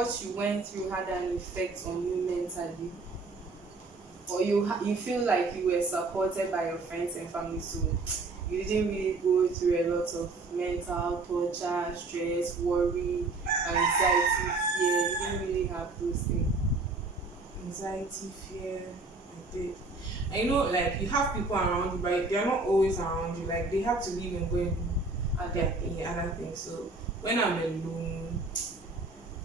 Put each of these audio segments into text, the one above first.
what you went through had an effect on you mentally, or you feel like you were supported by your friends and family, so you didn't really go through a lot of mental torture, stress, worry, anxiety, fear. You didn't really have those things. Anxiety, fear, I did. I know, like, you have people around you, but they are not always around you. Like, they have to leave and go and do other things. So when I'm alone,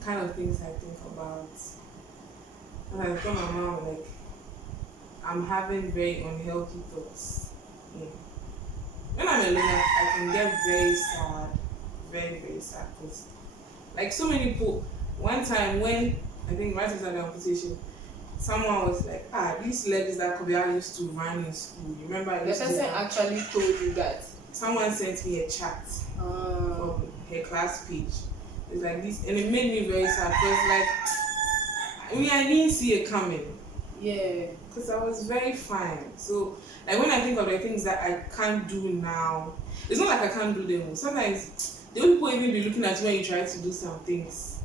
kind of things I think about. When I tell my mom, like, I'm having very unhealthy thoughts. Yeah. When I'm alone, I can get very sad, very, very sad. Because, like, so many people, one time when I think right after the amputation, someone was like, these legs that Kobeawah used to run in school. You remember? The person actually told you that? Someone sent me a chat from her class page. It's like this, and it made me very sad because, like, I didn't see it coming. Yeah. Because I was very fine. So, like, when I think of the things that I can't do now, it's not like I can't do them. Sometimes, the people even be looking at you when you try to do some things.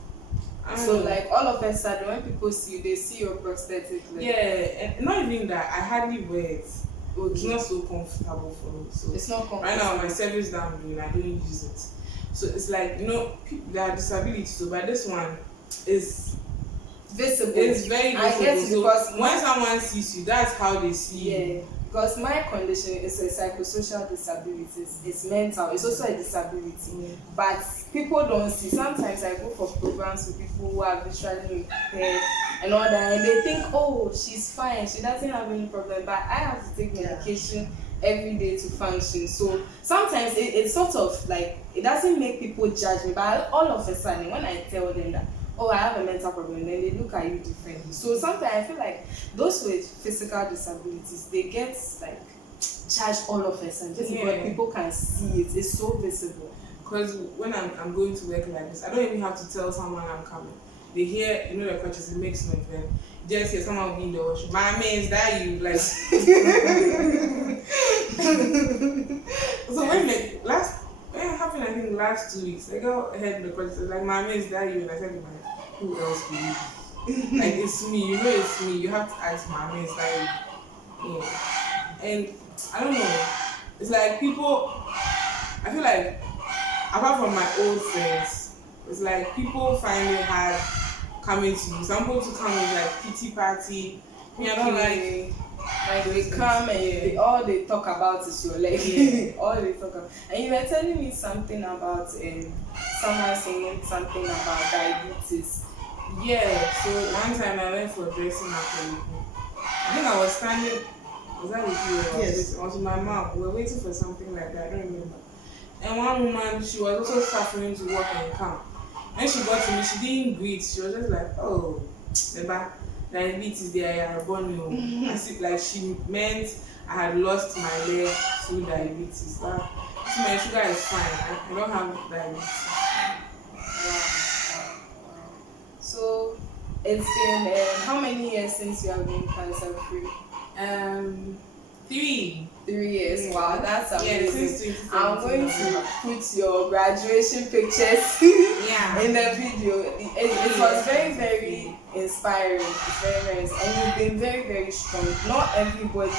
So, like, all of a sudden, when people see you, they see your prosthetic leg. Yeah, and not even that, I hardly wear it. Okay. It's not so comfortable for me. So it's not comfortable. Right now, my service that I'm doing, I don't use it. So it's like, people, there are disabilities, so but this one is visible. It's very visible. I guess because when someone sees you, that's how they see you. Yeah. Because my condition is a psychosocial disability. It's mental. It's also a disability. Yeah. But people don't see. Sometimes I go for programs with people who are visually impaired and all that, and they think, oh, she's fine. She doesn't have any problem. But I have to take medication every day to function. So sometimes it's sort of like, it doesn't make people judge me. But all of a sudden, when I tell them that, oh, I have a mental problem, then they look at you differently. So sometimes I feel like those with physical disabilities, they get like judged all of a sudden just because people can see it. It's so visible. Because when I'm going to work like this, I don't even have to tell someone I'm coming. They hear, the crutches, it makes noise. Then just hear someone be in the washroom. Maame, is that you? Like, so when it happened, I think last 2 weeks, I go ahead in the crutches, like, Maame, is that you? And I said to myself, who else will you be? Like, it's me, it's me. You have to ask Maame, is that you? Yeah. And I don't know. It's like people, I feel like, apart from my old friends, it's like people find it hard coming to you. Some people to come with like pity party. I don't like they come and all they talk about is your leg. All they talk about. And you were telling me something about someone saying something about diabetes. Yeah, so one time I went for dressing up. I think I was standing, was that with you? Yes. I was with my mom. We were waiting for something like that, I don't remember. And one woman, she was also suffering to walk and come. When she got to me, she didn't greet. She was just like, oh, remember, diabetes, they are born you. Like she meant I had lost my leg through diabetes. So my sugar is fine. I don't have diabetes. Wow. So it's been how many years since you have been cancer free? 3. 3 years. Yeah. Wow, that's amazing. Since I'm going to put your graduation pictures in the video. It was very, very inspiring. It's very, very inspiring. And you've been very, very strong. Not everybody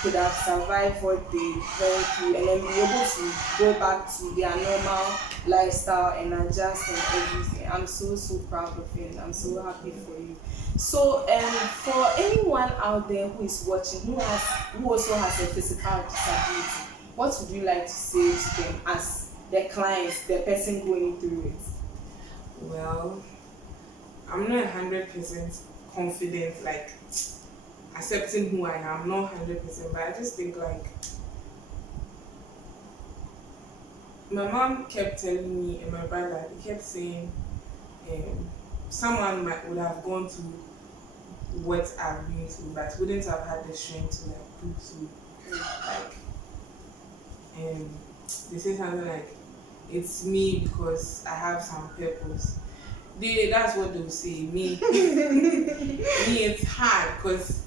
could have survived what they went through and then be able to go back to their normal lifestyle and adjust and everything. I'm so, so proud of you and I'm so happy for you. So, for anyone out there who is watching, who also has a physical disability, what would you like to say to them as the client, the person going through it? Well, I'm not 100% confident, like accepting who I am, not 100%, but I just think like my mom kept telling me and my brother, they kept saying someone would have gone through what I've been through, but wouldn't have had the strength to like go through. Like, and they say something like, it's me because I have some purpose. That's what they'll say. Me, it's hard because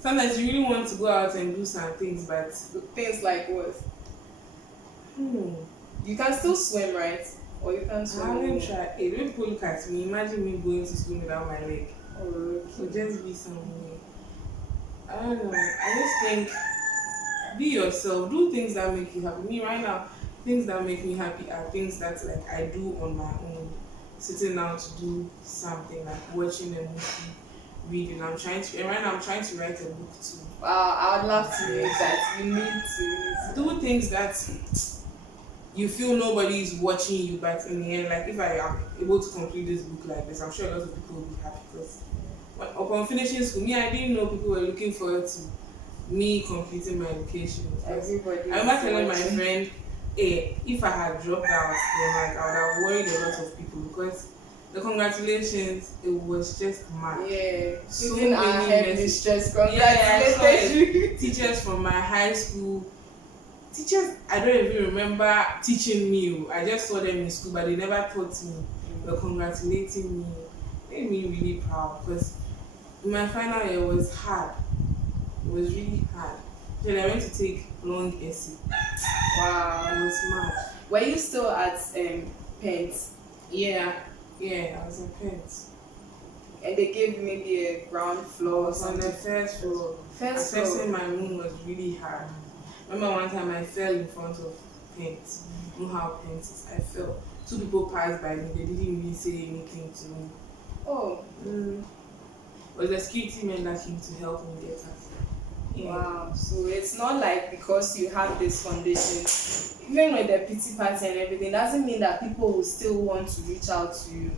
sometimes you really want to go out and do some things, but things like what? You can still swim, right? or you can't I swallow? haven't tried. Hey, when people look at me, imagine me going to school without my leg. Oh, okay. So just be some way. I don't know. I just think be yourself. Do things that make you happy. Me right now, things that make me happy are things that like I do on my own. Sitting down to do something like watching a movie, reading. I'm trying to. And right now, I'm trying to write a book too. Wow, I would love to read that. You need to Do things that you feel nobody is watching you, but in the end, like if I am able to complete this book like this, I'm sure a lot of people will be happy because upon finishing school, me, I didn't know people were looking forward to me completing my education. Everybody. I remember telling my friend, hey, if I had dropped out, then like I would have worried a lot of people because the congratulations, it was just mad. Yeah, So even our many headmistress Yeah, congratulated. teachers from my high school. Teachers, I don't even remember teaching me. I just saw them in school, but they never taught me. They were congratulating me. Made me really proud because my final year was hard. It was really hard. Then I went to take long essay. Wow. It was mad. Were you still at Pence? Yeah, I was in Pence. And they gave maybe a ground floor or On something? the first floor. First floor. Accessing my room was really hard. Remember one time I fell in front of Pence. You know how Pence is. I fell. 2 people passed by me. They didn't really say anything to me. Oh. It was the security men that came to help me get us. Yeah. Wow. So it's not like because you have this condition, even with the pity party and everything, doesn't mean that people will still want to reach out to you.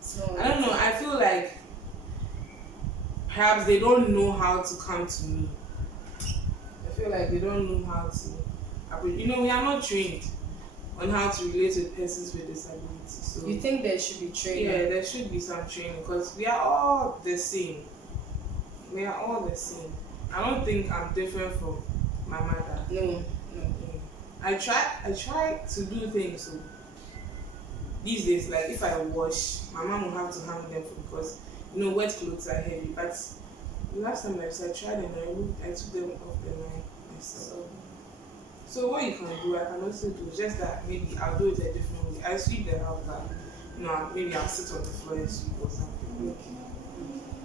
So I don't know. I feel like perhaps they don't know how to come to me. I feel like they don't know how to. We are not trained on how to relate with persons with disabilities. So you think there should be training? Yeah, there should be some training because we are all the same. We are all the same. I don't think I'm different from my mother. No. I try to do things. So these days, like if I wash, my mom will have to hang them because wet clothes are heavy. But the last time I tried and I took them off the line myself. So what you can do, I can also do just that maybe I'll do it a different way. I sweep the house, but maybe I'll sit on the floor and sweep or something.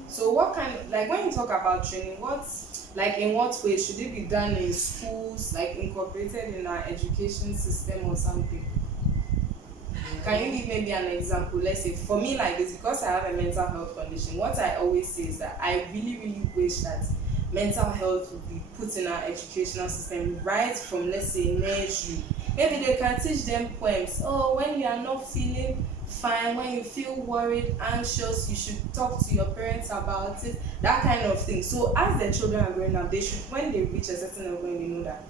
So what kind, like when you talk about training, in what way should it be done in schools, like incorporated in our education system or something? Can you give maybe an example? Let's say for me like this, because I have a mental health condition, what I always say is that I really, really wish that mental health would be put in our educational system right from, let's say, nursery. Maybe they can teach them poems. Oh, when you are not feeling fine, when you feel worried, anxious, you should talk to your parents about it, that kind of thing. So as the children are growing up, they should, when they reach a certain level and they know that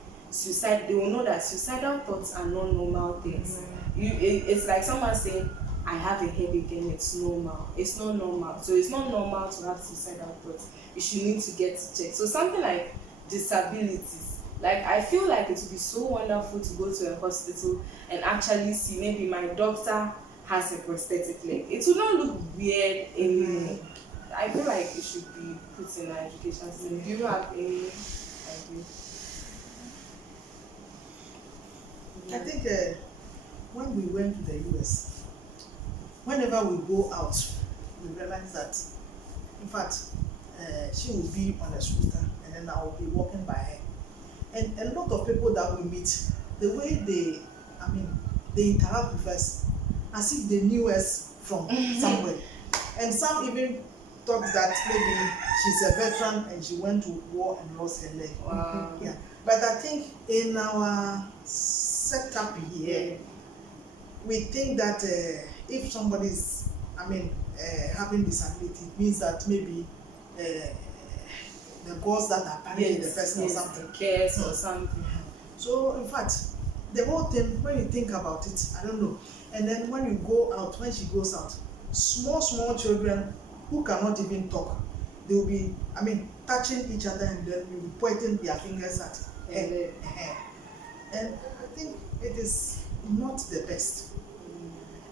they will know that suicidal thoughts are not normal things. It's like someone saying, I have a headache and it's normal. It's not normal. So it's not normal to have suicidal thoughts. You should need to get checked. So something like disabilities, like I feel like it would be so wonderful to go to a hospital and actually see maybe my doctor has a prosthetic leg. It would not look weird anymore. I feel like it should be put in our education system. Do you have any idea? I think when we went to the US, whenever we go out, we realize that, in fact, she will be on a scooter and then I will be walking by her. And a lot of people that we meet, the way they interact with us as if they knew us from somewhere. And some even thought that maybe she's a veteran and she went to war and lost her leg. Wow. Yeah. But I think in our setup here, we think that if somebody is, having disability, it means that maybe the gods that are punishing the person or something. Cares or something. So in fact, the whole thing, when you think about it, I don't know. And then when you go out, when she goes out, small children who cannot even talk, they will be, touching each other and then you'll be pointing their fingers at her. And I think it is not the best.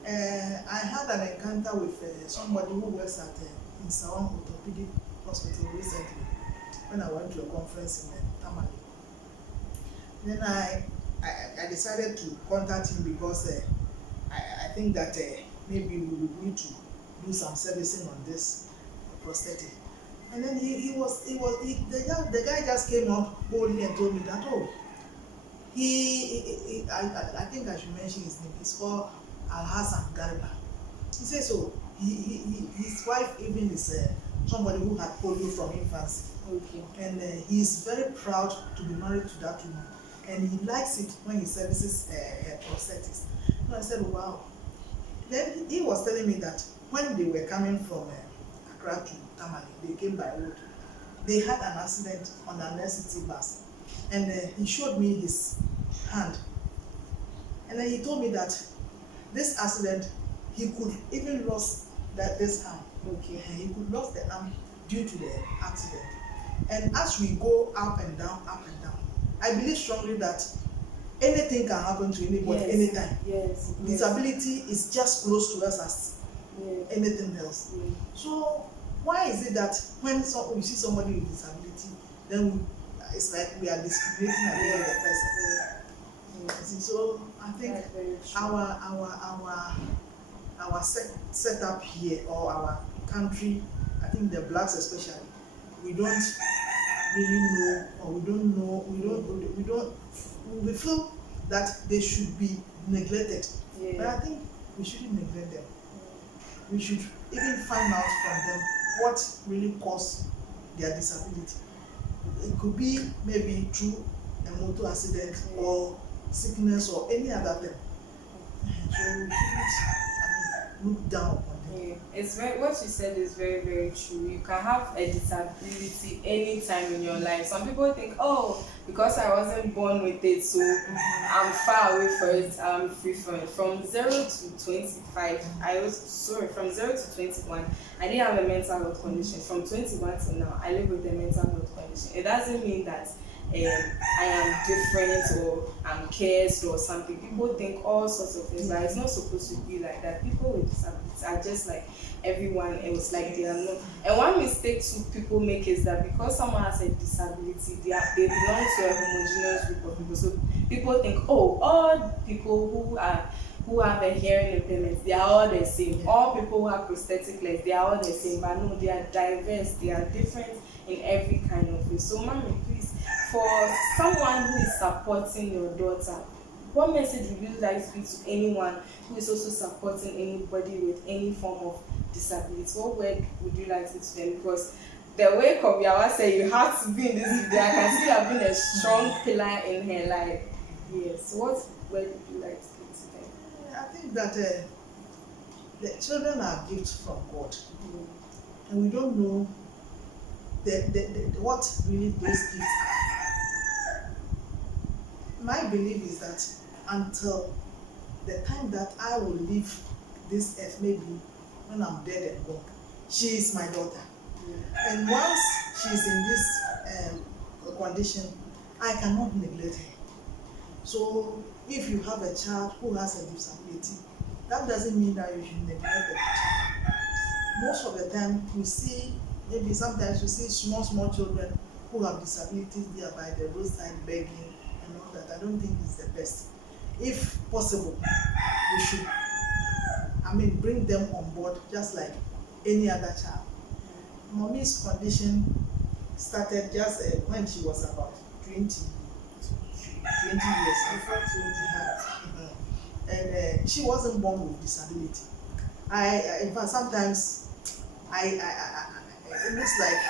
I had an encounter with somebody who works at in Sawam Orthopedic Hospital recently when I went to a conference in Tamale. Then I decided to contact him because think that maybe we would need to do some servicing on this prosthetic. And then the guy just came up boldly and told me that, oh, I think I should mention his name. He's called Al-Hassan. He says so. His wife even is somebody who had polio from infancy. Okay. And he's very proud to be married to that woman. And he likes it when he services prosthetics. So I said, wow. Then he was telling me that when they were coming from Accra to Tamale, they came by road. They had an accident on an SCT bus. And he showed me his hand. And then he told me that this accident, he could even lose this arm. Okay. And he could lose the arm due to the accident. And as we go up and down, I believe strongly that anything can happen to anybody anytime. Yes. Disability is just close to us as anything else. Yes. So why is it that when we see somebody with disability, then it's like we are discriminating against the person? Yes. So I think our setup here, or our country, I think the blacks especially, we don't really know, or we feel that they should be neglected. Yeah. But I think we shouldn't neglect them. We should even find out from them what really caused their disability. It could be maybe through a motor accident or sickness or any other thing. So we shouldn't look down upon them. It's what you said is very, very true. You can have a disability anytime in your life. Some people think, oh, because I wasn't born with it, so I'm far away from it, I'm free from it. From 0 to 25, from 0 to 21, I didn't have a mental health condition. From 21 to now, I live with a mental health condition. It doesn't mean that I am different or I'm cursed or something. People think all sorts of things, but it's not supposed to be like that. People with disabilities are just like everyone else, like they are not. And one mistake too people make is that because someone has a disability, they belong to a homogeneous group of people. So people think, oh, all people who have a hearing impairment, they are all the same. All people who have prosthetic legs, they are all the same. But no, they are diverse. They are different in every kind of way. So, Maame, please, for someone who is supporting your daughter, what message would you like to give to anyone who is also supporting anybody with any form of disability? What word would you like to give to them? Because the way Kobeawah said you have to be in this video, I can see you have been a strong pillar in her life. Yes. What word would you like to give to them? I think that the children are gifts from God, and we don't know what really those gifts are. My belief is that until the time that I will leave this earth, maybe when I'm dead and gone, she is my daughter. And once she's in this condition, I cannot neglect her. So if you have a child who has a disability, that doesn't mean that you should neglect the child. Most of the time, maybe sometimes we see small children who have disabilities there by the roadside begging and all that. I don't think it's the best. If possible, we should, bring them on board just like any other child. Mommy's condition started just when she was about 20 years. Before 20 and she wasn't born with disability. In fact, sometimes it looks like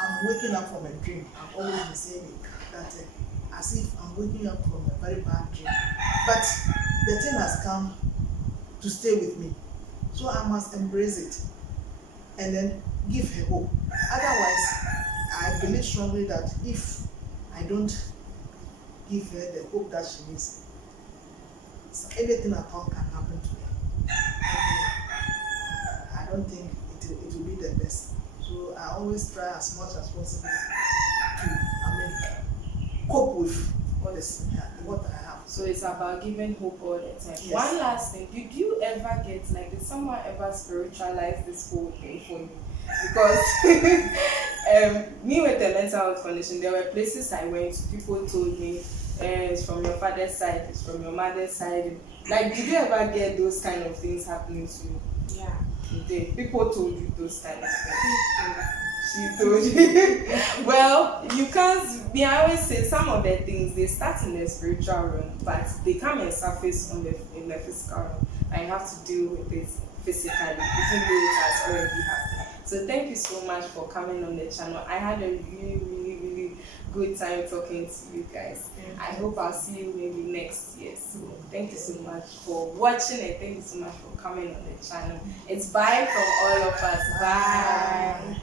I'm waking up from a dream. I've always been saying it, that as if I'm waking up from a very bad dream. But the thing has come to stay with me, so I must embrace it and then give her hope. Otherwise, I believe strongly that if I don't give her the hope that she needs, anything at all can happen to her. I don't think it will be the best. So I always try as much as possible to cope with what I have. So it's about giving hope all the time. Yes. One last thing, did you ever get, did someone ever spiritualize this whole thing for you? Because me with a mental health condition, there were places I went to, people told me it's from your father's side, it's from your mother's side. Like, did you ever get those kind of things happening to you? Yeah. Did people told you those kind of things? She told you. Well, you can't. I always say some of the things they start in the spiritual realm, but they come and surface in the physical realm. I have to deal with it physically, even though it has already happened. So thank you so much for coming on the channel. I had a really good time talking to you guys. I hope I'll see you maybe next year. So thank you so much for watching and thank you so much for coming on the channel. It's bye from all of us. Bye.